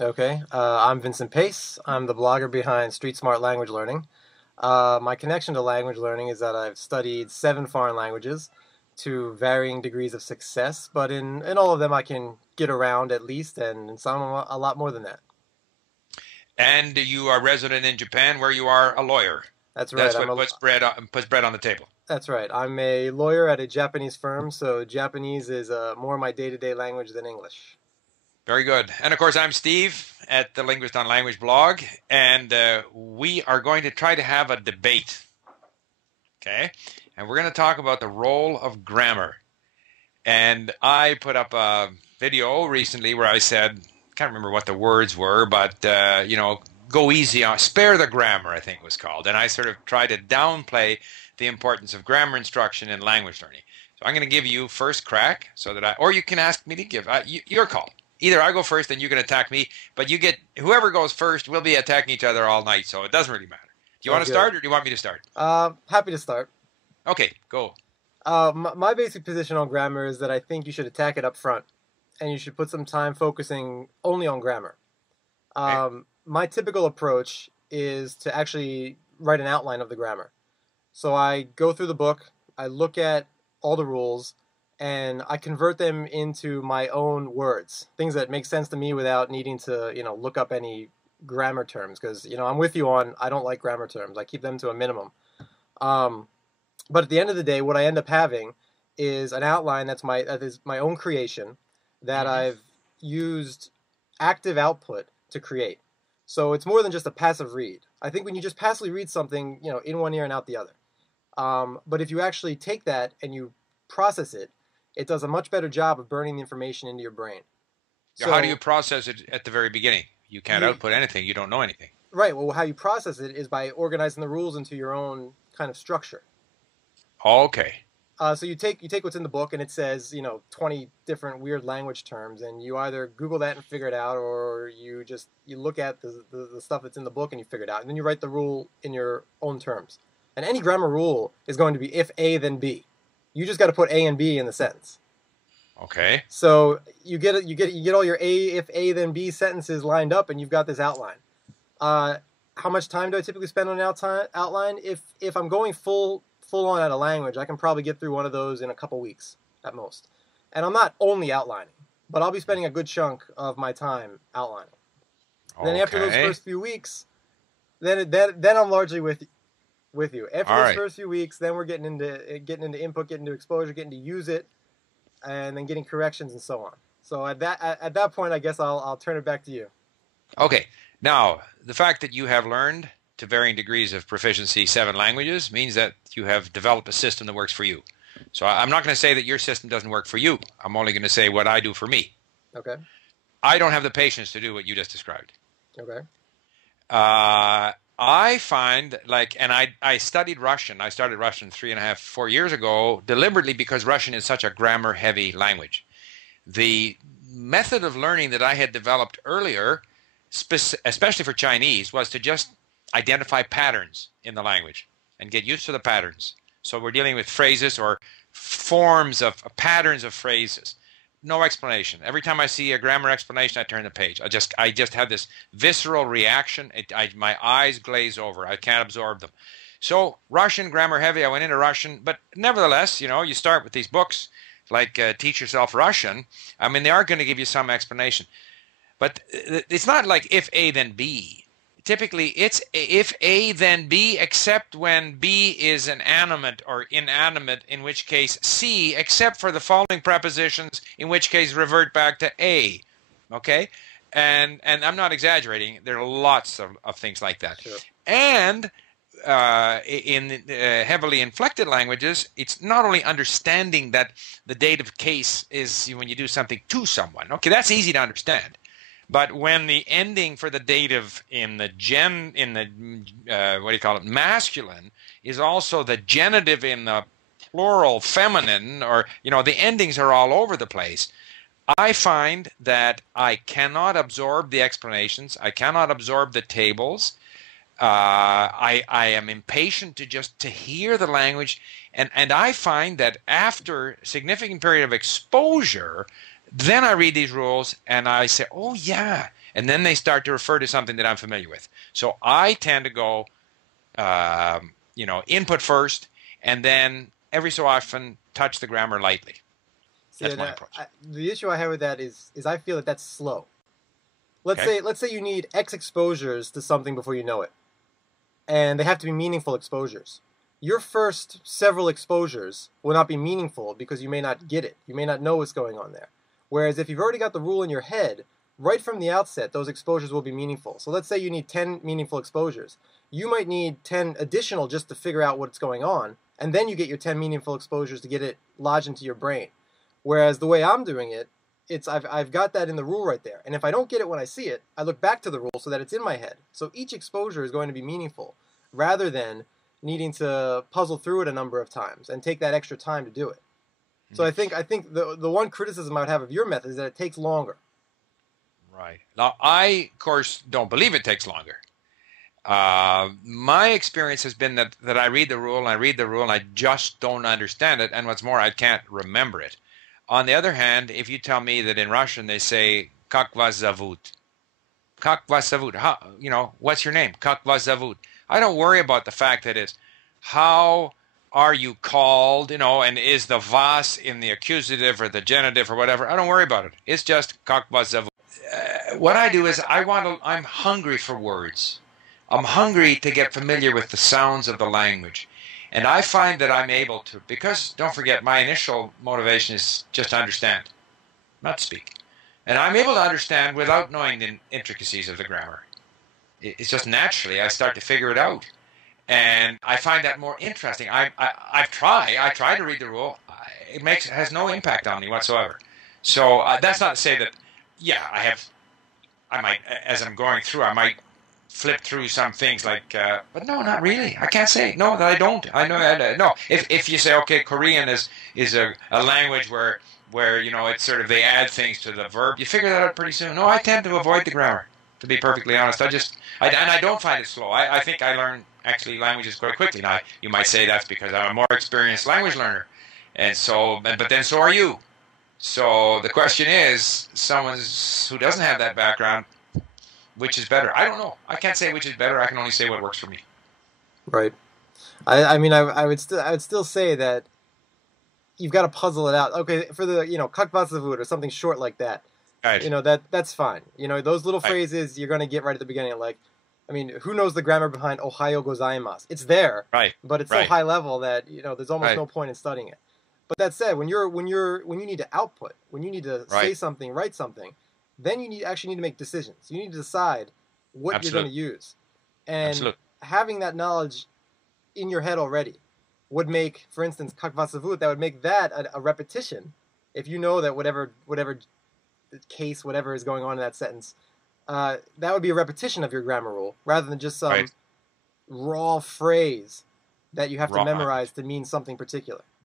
Okay, I'm Vincent Pace. I'm the blogger behind Street Smart Language Learning. My connection to language learning is that I've studied 7 foreign languages to varying degrees of success, but in all of them I can get around at least, and in some a lot more than that. And you are resident in Japan, where you are a lawyer. That's right. That's what puts bread on the table. That's right. I'm a lawyer at a Japanese firm, so Japanese is more my day-to-day language than English. Very good. And of course, I'm Steve at the Linguist on Language blog, and we are going to try to have a debate. Okay? And we're going to talk about the role of grammar. And I put up a video recently where I said, can't remember what the words were, but go easy on, spare the grammar, I think it was called. And I sort of tried to downplay the importance of grammar instruction in language learning. So I'm going to give you first crack, or you can ask me to give your call. Either I go first, then you can attack me, but whoever goes first, we'll be attacking each other all night, so it doesn't really matter. Do you want to start, or do you want me to start? Happy to start. Okay, go. My basic position on grammar is that I think you should attack it up front, and you should put some time focusing only on grammar. Okay. My typical approach is to actually write an outline of the grammar. So I go through the book, I look at all the rules, and I convert them into my own words, things that make sense to me without needing to, look up any grammar terms. Because, I'm with you on I don't like grammar terms. I keep them to a minimum. But at the end of the day, what I end up having is an outline that is my own creation that I've used active output to create. So it's more than just a passive read. I think when you just passively read something, in one ear and out the other. But if you actually take that and you process it, it does a much better job of burning the information into your brain. So how do you process it at the very beginning? You can't output anything. You don't know anything. Right. Well, how you process it is by organizing the rules into your own kind of structure. Okay. So you take what's in the book, and it says 20 different weird language terms, and you either Google that and figure it out, or you look at the stuff that's in the book and you figure it out, and then you write the rule in your own terms. And any grammar rule is going to be if A then B. You just got to put A and B in the sentence. Okay. So you get all your if A then B sentences lined up, and you've got this outline. How much time do I typically spend on an outline? If I'm going full on at a language, I can probably get through one of those in a couple weeks at most. And I'm not only outlining, but I'll be spending a good chunk of my time outlining. Okay. Then after those first few weeks, then I'm largely with you. After those first few weeks, then we're getting into input, getting into exposure, getting to use it, and then getting corrections and so on. So at that point, I guess I'll turn it back to you. Okay. Now, the fact that you have learned to varying degrees of proficiency 7 languages means that you have developed a system that works for you. So I'm not going to say that your system doesn't work for you. I'm only going to say what I do for me. Okay. I don't have the patience to do what you just described. Okay. I find, and I studied Russian. I started Russian 3.5, 4 years ago, deliberately because Russian is such a grammar-heavy language. The method of learning that I had developed earlier, especially for Chinese, was to just identify patterns in the language and get used to the patterns. So we're dealing with phrases or forms of patterns of phrases. No explanation. Every time I see a grammar explanation, I turn the page. I just have this visceral reaction. My eyes glaze over. I can't absorb them. So Russian, grammar heavy. I went into Russian, but nevertheless, you start with these books like Teach Yourself Russian. I mean, they are going to give you some explanation, but it's not like if A then B. Typically, it's if A then B, except when B is an animate or inanimate, in which case C, except for the following prepositions, in which case revert back to A. Okay? And I'm not exaggerating. There are lots of things like that. Sure. And in heavily inflected languages, it's not only understanding that the dative case is when you do something to someone. Okay, that's easy to understand. But when the ending for the dative in the masculine is also the genitive in the plural feminine, or the endings are all over the place, I find that I cannot absorb the explanations. I cannot absorb the tables. I am impatient to hear the language, and I find that after a significant period of exposure, then I read these rules and I say, oh yeah, and then they start to refer to something that I'm familiar with. So I tend to go, input first, and then every so often touch the grammar lightly. See, That's my approach. the issue I have with that is I feel that that's slow. Let's Okay. say you need X exposures to something before you know it, and they have to be meaningful exposures. Your first several exposures will not be meaningful because you may not get it. You may not know what's going on there. Whereas if you've already got the rule in your head, right from the outset, those exposures will be meaningful. So let's say you need 10 meaningful exposures. You might need 10 additional just to figure out what's going on, and then you get your 10 meaningful exposures to get it lodged into your brain. Whereas the way I'm doing it, I've got that in the rule right there. And if I don't get it when I see it, I look back to the rule so that it's in my head. So each exposure is going to be meaningful rather than needing to puzzle through it a number of times and take that extra time to do it. So Mhm. I think the one criticism I would have of your method is that it takes longer. Right. Now, I, of course, don't believe it takes longer. My experience has been that I read the rule and I read the rule and I just don't understand it. And what's more, I can't remember it. On the other hand, if you tell me that in Russian they say "Как вас зовут?" "Как вас зовут?" How, what's your name? "Как вас зовут?" I don't worry about the fact that it's how are you called, and is the vas in the accusative or the genitive or whatever. I don't worry about it. It's just "Как вас зовут?" What I do is I'm hungry for words. I'm hungry to get familiar with the sounds of the language. And I find that I'm able to, because don't forget, my initial motivation is just to understand, not speak. And I'm able to understand without knowing the intricacies of the grammar. It's just naturally I start to figure it out. And I find that more interesting. I try to read the rule. Has no impact on me whatsoever. So that's not to say that, yeah, I might, as I'm going through, I might flip through some things like, but no, not really. I can't say no that I don't. I know. No, if you say okay, Korean is a language where it's sort of they add things to the verb, you figure that out pretty soon. No, I tend to avoid the grammar. To be perfectly honest, I don't find it slow. I think I learn actually languages quite quickly. Now you might say that's because I'm a more experienced language learner, and so but then so are you. So the question is, someone who doesn't have that background, which is better? I don't know. I can't say which is better. I can only say what works for me. Right. I mean I would still say that you've got to puzzle it out. Okay, for the "Как вас зовут" or something short like that. Right. That's fine. Those little Right. phrases you're going to get right at the beginning. Like, I mean, who knows the grammar behind "Ohayo gozaimasu"? It's there, Right. but it's so Right. high level that there's almost Right. no point in studying it. But that said, when you need to output, when you need to say Right. something, write something, then actually need to make decisions. You need to decide what you're going to Absolutely. use, and Absolutely. having that knowledge in your head already would make, for instance, "Как вас зовут", that would make that a repetition. If you know that whatever case, whatever is going on in that sentence, that would be a repetition of your grammar rule rather than just some Right. raw phrase that you have to Raw. memorize to mean something particular.